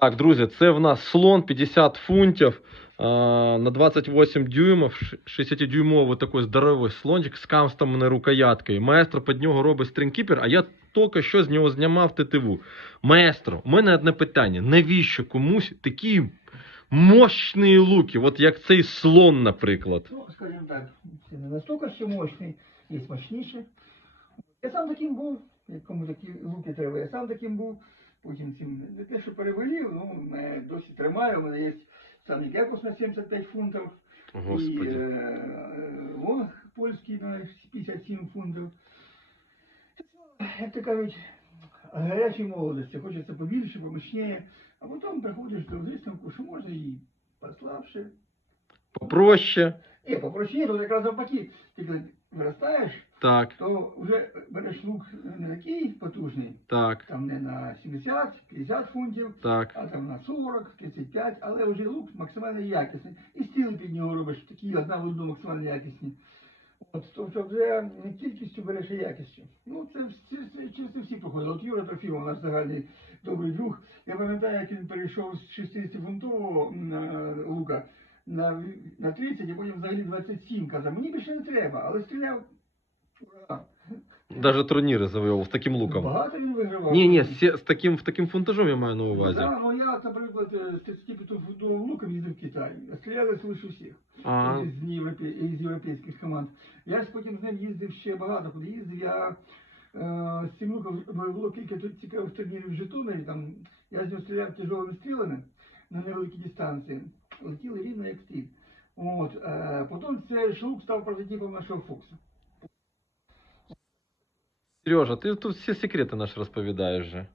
Так, друзі, це в нас слон 50 фунтів на 28 дюймів, 60-дюймовий такий здоровий слончик з камстомною рукояткою. Маестро під нього робить стрінкіпер, а я тільки що з нього знімав тетиву. Маестро, у мене одне питання. Навіщо комусь такі мощні луки, от як цей слон, наприклад? Ну, скажімо так, це не настільки ще мощний, є мощніше. Я сам таким був, як кому такі луки треба, я сам таким був. Потім цим не те, що перевелів, ну, мене досі тримаю, у мене є сам якось на 75 фунтів. І Господи. е, лонг польський на 57 фунтів. Як то кажуть, гарячій молодості, хочеться побільше, помощніше, а потім приходиш до висновку, що може і послабше. Попроще. Ні, попроще, то якраз навпаки, ти коли виростаєш, Так, то вже береш лук не такий потужний, так, там не на 70, 50 фунтів, так. а там на 40, 35, але вже лук максимально якісний. І стіли під нього робиш такі одна в одну максимально якісні. От, тобто вже не кількістю береш а якістю. Ну, це всі, це всі проходили. От Юра Трофімов, наш загальний добрий друг. Я пам'ятаю, як він перейшов з 60-фунтового м, лука на, на 30, а потім взагалі 27. Казав, мені більше не треба, але стріляв. Ура! Даже турніри завоював таким луком. Багато він вигравав. Ні, ні, з, з таким, з таким фунтажом я маю на увазі. Так, ну я, наприклад, з 35 луком їздив в Китай. Стріляли лише усіх. З, європе... з європейських команд. Я ж потім з ним їздив ще багато куди їздив. Я е, з цим луком було кілька тут цікавих турнірів в Житомирі. Там я з нього стріляв тяжелими стрілами на невеликій дистанції. Летіли рівно як стіль. От, е, лук став прототипом нашого Фокса. Сережа, ти тут всі секрети наші розповідаєш же.